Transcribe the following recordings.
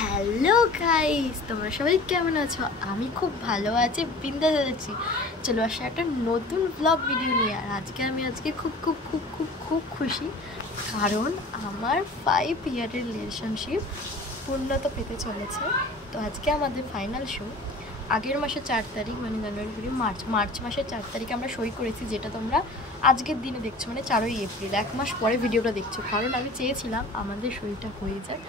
Hello guys, তোমরা সবাই কেমন আছো? আমি খুব ভালো আছি, বিন্দাস আছি। চলো আসে একটা নতুন ব্লগ ভিডিও নিয়ে। আর আজকে খুব খুব খুব খুব খুব খুশি, কারণ আমার 5 ইয়ারের রিলেশনশিপ পূর্ণতা পেতে চলেছে। তো আজকে আমাদের ফাইনাল শো। আগের মাসে 4 তারিখ, মানে জানুয়ারি ফেব্রুয়ারি মার্চ মাসের 4 তারিখে আমরা সই করেছি, যেটা তোমরা আজকের দিনে দেখছো, মানে 4ই এপ্রিল। 1 মাস পরে ভিডিওটা দেখছো, কারণ আমি চেয়েছিলাম আমাদের সইটা হয়ে যায়,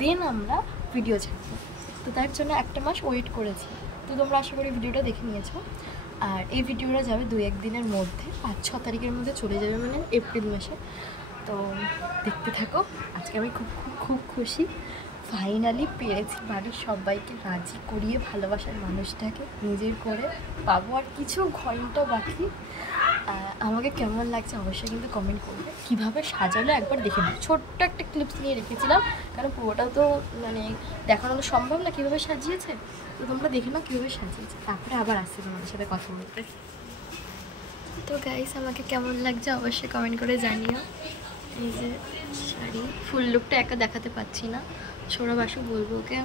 দেন আমরা ভিডিও ছাড়বো। তো তার জন্য একটা মাস ওয়েট করেছি। তো তোমরা আশা করি ভিডিওটা দেখে নিয়েছো। আর এই ভিডিওটা যাবে 2-1 দিনের মধ্যে, 5-6 তারিখের মধ্যে চলে যাবে, মানে এপ্রিল মাসে। তো দেখতে থাকো। আজকে আমি খুব খুব খুব খুশি, ফাইনালি পেরেছি বাড়ির সবাইকে রাজি করিয়ে ভালোবাসার মানুষটাকে নিজের করে পাবো। আর কিছু ঘন্টা বাকি। আমাকে কেমন লাগছে অবশ্যই কিন্তু কমেন্ট করবে। কীভাবে সাজালো একবার দেখে নিই। ছোট্ট একটা ক্লিপস নিয়ে রেখেছিলাম, কারণ পুরোটাও তো মানে দেখানো তো সম্ভব না কীভাবে সাজিয়েছে। তো তোমরা দেখে নাও কীভাবে সাজিয়েছে, তারপরে আবার আসছি তোমাদের সাথে কথা বলতে। তো গাইস, আমাকে কেমন লাগছে অবশ্যই কমেন্ট করে জানিও। এই যে শাড়ি, ফুল লুকটা একা দেখাতে পাচ্ছি না, সৌরভ আসু বলবো ওকে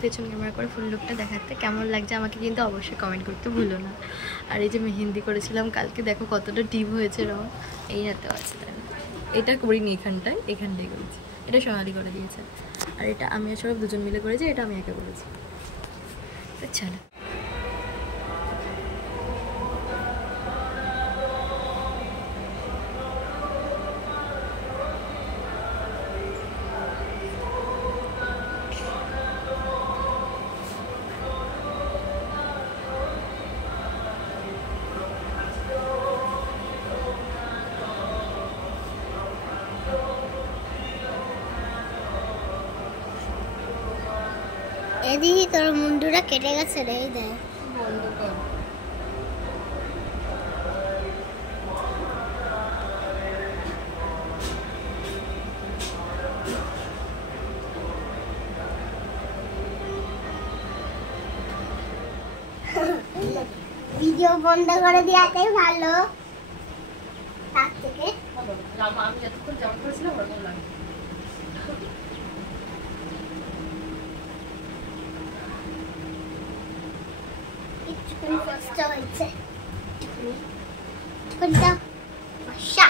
পেছন ক্যামেরা করে ফুল লুকটা দেখাতে। কেমন লাগছে আমাকে কিন্তু অবশ্যই কমেন্ট করতে ভুলো না। আর এই যে মেহেন্দি করেছিলাম কালকে, দেখো কতটা ডিপ হয়েছে রং। এই হাতেও আছে, তাই না? এটা করিনি, এখানটায় করেছি। এটা সোনালি করে দিয়েছে। আর এটা আমি আর সৌরভ দুজন মিলে করেছি, এটা আমি একা করেছি। তো চলো। এদিকে তোর মুন্ডুটা কেটে গেছে রে, দেখ। ভিডিও বন্ধ করে দেওয়াটাই ভালো। তার থেকে আমি যতক্ষণ জামা করেছিলাম ওরকম লাগে। একটুখানি কষ্ট হয়েছে, একটুখানি বর্ষা।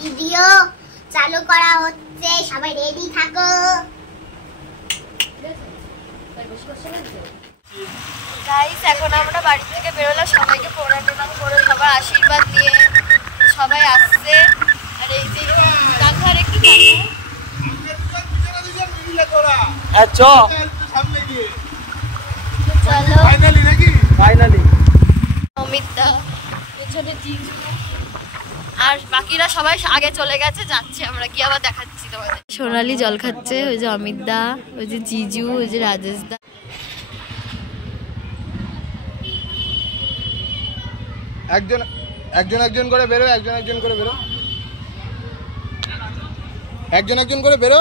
ভিডিও চালু করা হচ্ছে, সবাই রেডি থাকো। গাইস, এখন আমরা বাড়ি থেকে বেরোলাম, সবাইকে প্রণাম করে সবার আশীর্বাদ নিয়ে সবাই আসছে। আর এই যে ডাক্তার একটু চলো ফাইনালি অমিতদা পেছনে জিজু আর বাকিরা সবাই আগে চলে গেছে, যাচ্ছে আমরা কি আবার দেখাচ্ছি তোমাদের। সোনালি জল খাচ্ছে, ওই যে অমিতদা, ওই যে জিজু, ওই যে রাজেশ দা। একজন একজন একজন করে বেরো, একজন একজন করে বেরো, একজন একজন করে বেরো।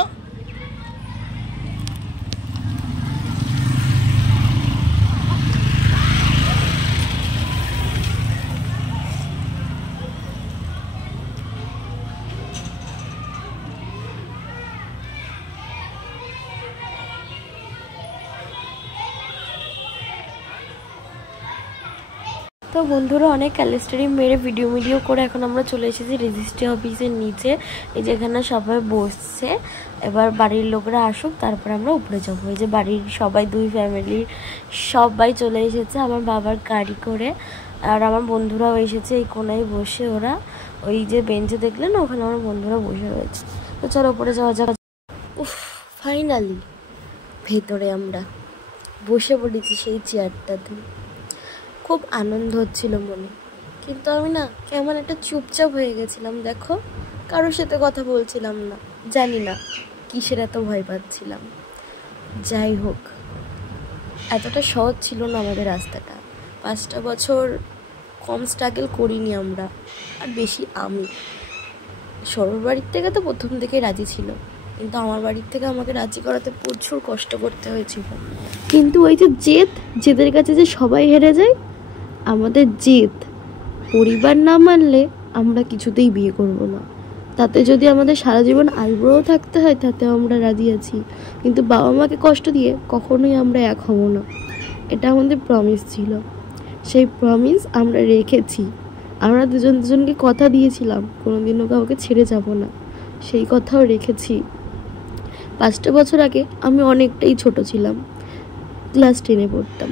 তো বন্ধুরা, অনেক ক্যালেস্টারি মেরে ভিডিও করে এখন আমরা চলে এসেছি রেজিস্ট্রি অফিসের নিচে। এই যেখানে সবাই বসছে, এবার বাড়ির লোকরা আসুক, তারপর আমরা উপরে যাবো। এই যে বাড়ির সবাই, 2 ফ্যামিলির সবাই চলে এসেছে আমার বাবার গাড়ি করে। আর আমার বন্ধুরাও এসেছে, এই কোনায় বসে ওরা, ওই যে বেঞ্চে দেখলেন ওখানে আমার বন্ধুরা বসে রয়েছে। তো চলো উপরে যাওয়া যাক। উফ, ফাইনালি ভেতরে আমরা বসে পড়েছি সেই চেয়ারটাতে। খুব আনন্দ হচ্ছিল মনে, কিন্তু আমি না কেমন একটা চুপচাপ হয়ে গেছিলাম। দেখো, কারোর সাথে কথা বলছিলাম না, জানি না কিসের এত ভয় পাচ্ছিলাম। যাই হোক, এতটা সহজ ছিল না আমাদের রাস্তাটা। 5টা বছর কম স্ট্রাগল করিনি আমরা, আর বেশি আমি। সবার বাড়ির থেকে তো প্রথম থেকেই রাজি ছিল, কিন্তু আমার বাড়ির থেকে আমাকে রাজি করাতে প্রচুর কষ্ট করতে হয়েছিল। কিন্তু ওই যে জেদের কাছে যে সবাই হেরে যায়, আমাদের জেদ পরিবার না মানলে আমরা কিছুতেই বিয়ে করব না, তাতে যদি আমাদের সারা জীবন আইবুড়ো থাকতে হয় তাতেও আমরা রাজি আছি, কিন্তু বাবা মাকে কষ্ট দিয়ে কখনোই আমরা এক হব না। এটা আমাদের প্রমিস ছিল, সেই প্রমিস আমরা রেখেছি। আমরা দুজনকে কথা দিয়েছিলাম কোনোদিনও কাউকে ছেড়ে যাব না, সেই কথাও রেখেছি। 5টা বছর আগে আমি অনেকটাই ছোট ছিলাম, ক্লাস 10-এ পড়তাম,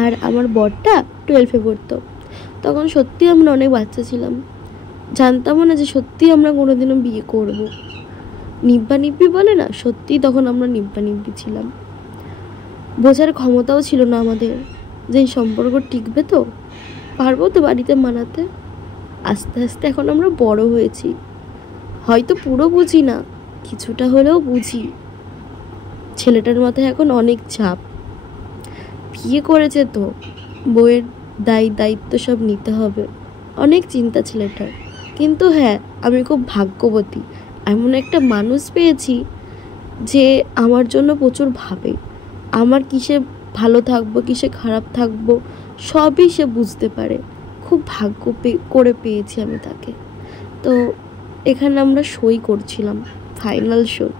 আর আমার বরটা 12-এ পড়তো। তখন সত্যি আমরা অনেক বাচ্চা ছিলাম, জানতামও না যে সত্যি আমরা কোনোদিনও বিয়ে করব। নিব্বা নিব্বি বলে না, সত্যি তখন আমরা নিব্বা নিব্বি ছিলাম। বোঝার ক্ষমতাও ছিল না আমাদের যে এই সম্পর্ক টিকবে, তো পারবো তো বাড়িতে মানাতে। আস্তে আস্তে এখন আমরা বড় হয়েছি, হয়তো পুরো বুঝি না, কিছুটা হলেও বুঝি। ছেলেটার মাথায় এখন অনেক চাপ, বিয়ে করেছে তো বউয়ের দায়িত্ব সব নিতে হবে, অনেক চিন্তা ছেলেটার। কিন্তু হ্যাঁ, আমি খুব ভাগ্যবতী, এমন একটা মানুষ পেয়েছি যে আমার জন্য প্রচুর ভাবে। আমার কিসে ভালো থাকবো, কিসে খারাপ থাকবো, সবই সে বুঝতে পারে। খুব ভাগ্য করে পেয়েছি আমি তাকে। তো এখানে আমরা সই করছিলাম, ফাইনাল সই।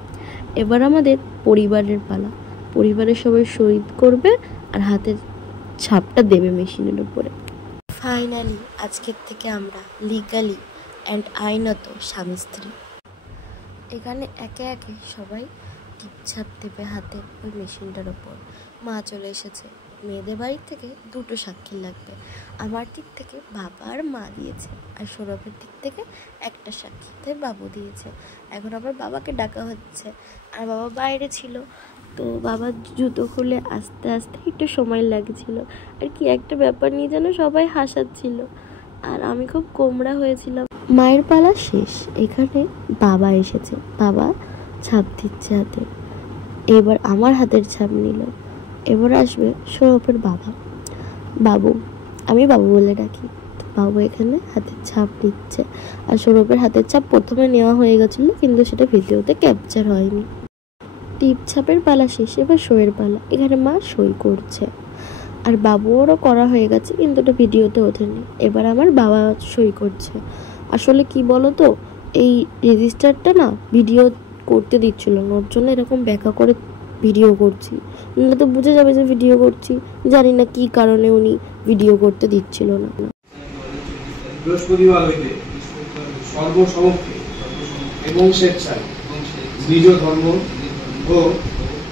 এবার আমাদের পরিবারের পালা, পরিবারের সবাই সই করবে আর হাতের ছাপটা দেবে মেশিনের উপরে। ফাইনালি আজকের থেকে আমরা লিগালি অ্যান্ড আইনত স্বামী স্ত্রী। এখানে একে একে সবাই টিপছাপ দেবে হাতে ওই মেশিনটার ওপর। মা চলে এসেছে, মেয়েদের বাড়ির থেকে 2টো সাক্ষী লাগবে। আমার দিক থেকে বাবা আর মা দিয়েছে, আর সৌরভের দিক থেকে একটা সাক্ষী, তাই বাবু দিয়েছে। এখন আবার বাবাকে ডাকা হচ্ছে, আর বাবা বাইরে ছিল, তো বাবা জুতো খুলে আস্তে আস্তে একটু সময় লাগছিল। আর কি একটা ব্যাপার নিয়ে যেন সবাই হাসাচ্ছিল, আর আমি খুব গোমড়া হয়েছিলাম। মায়ের পালা শেষ, এখানে বাবা এসেছে, বাবা ছাপ দিচ্ছে হাতে। এবার আমার হাতের ছাপ নিল। এবার আসবে সৌরভের বাবা, বাবু, আমি বাবু বলে ডাকি। তো বাবু এখানে হাতের ছাপ দিচ্ছে, আর সৌরভের হাতের ছাপ প্রথমে নেওয়া হয়ে গেছিলো, কিন্তু সেটা ভিডিওতে ক্যাপচার হয়নি। টিপ ছাপের পালা শেষ, এবার সইয়ের পালা। এখানে মা সই করছে, আর বাবুরও করা হয়ে গেছে, কিন্তু ওটা ভিডিওতে ওঠেনি। এবার আমার বাবা সই করছে। আসলে কি বলো তো, এই রেজিস্টারটা না ভিডিও করতে দিচ্ছিল না, ওর জন্য এরকম ব্যাখ্যা করে ভিডিও করছি, নাহলে তো বুঝে যাবে যে ভিডিও করছি। জানি না কি কারণে উনি ভিডিও করতে দিচ্ছিল না। বৃহস্পতিবার হইতে সর্বসমক্ষে এবং স্বেচ্ছায় নিজ ধর্ম ও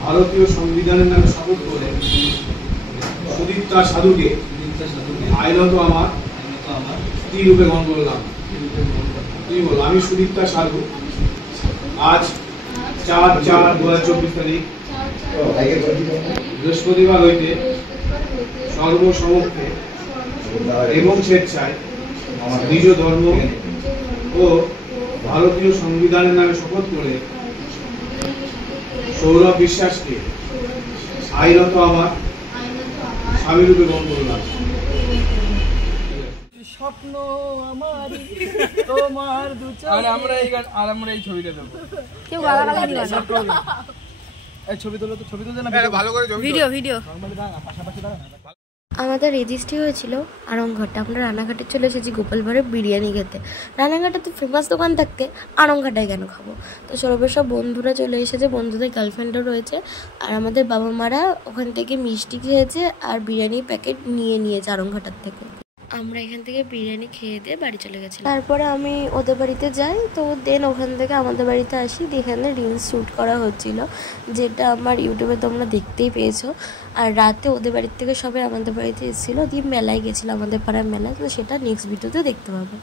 ভারতীয় সংবিধানের নামে শপথ করে সুদীপ্তা সাধুকে আইনত আমার স্ত্রী রূপে গ্রহণ করলাম। আমি সুদীপ্তা সাধু আজ 4/4/2024 তারিখ বৃহস্পতিবার হইতে সর্বসমক্ষে এবং স্বেচ্ছায় নিজ ধর্ম ও ভারতীয় সংবিধানের নামে শপথ করে সৌরভ বিশ্বাসকে আইনত আমার স্বামী রূপে গ্রহণ করলাম। স্বপ্ন আমার তোমার দুচোখ। আমরা এই গান আর আমরা এই ছবিটা দেব। কেউ গালাগালি দিবে না। এই ছবি তোলো তো, ছবি তুলতে না ভালো করে ভিডিও নরমালি দাঁড়া, পাশাপাশি দাঁড়া না। আমাদের রেজিস্ট্রি হয়েছিল আড়ংঘাটে। আমরা রানাঘাটে চলে এসেছি গোপালবাড়ে বিরিয়ানি খেতে। রানাঘাটে তো ফেমাস দোকান থাকতে আড়ংঘাটায় কেন খাবো? তো সৌরভের সব বন্ধুরা চলে এসেছে, বন্ধুদের গার্লফ্রেন্ডও রয়েছে, আর আমাদের বাবা মারা ওখান থেকে মিষ্টি খেয়েছে আর বিরিয়ানির প্যাকেট নিয়েছে আড়ংঘাটার থেকে। আমরা এখান থেকে বিরিয়ানি খেয়ে দিয়ে বাড়ি চলে গেছিলাম। তারপরে আমি ওদের বাড়িতে যাই, তো দেন ওখান থেকে আমাদের বাড়িতে আসি। এখানে রিলস শ্যুট করা হচ্ছিল, যেটা আমার ইউটিউবে তোমরা দেখতেই পেয়েছো। আর রাতে ওদের বাড়ির থেকে সবাই আমাদের বাড়িতে এসেছিলো, দিয়ে মেলায় গেছিলো, আমাদের পাড়ার মেলা, তো সেটা নেক্সট ভিডিওতে দেখতে পাবে।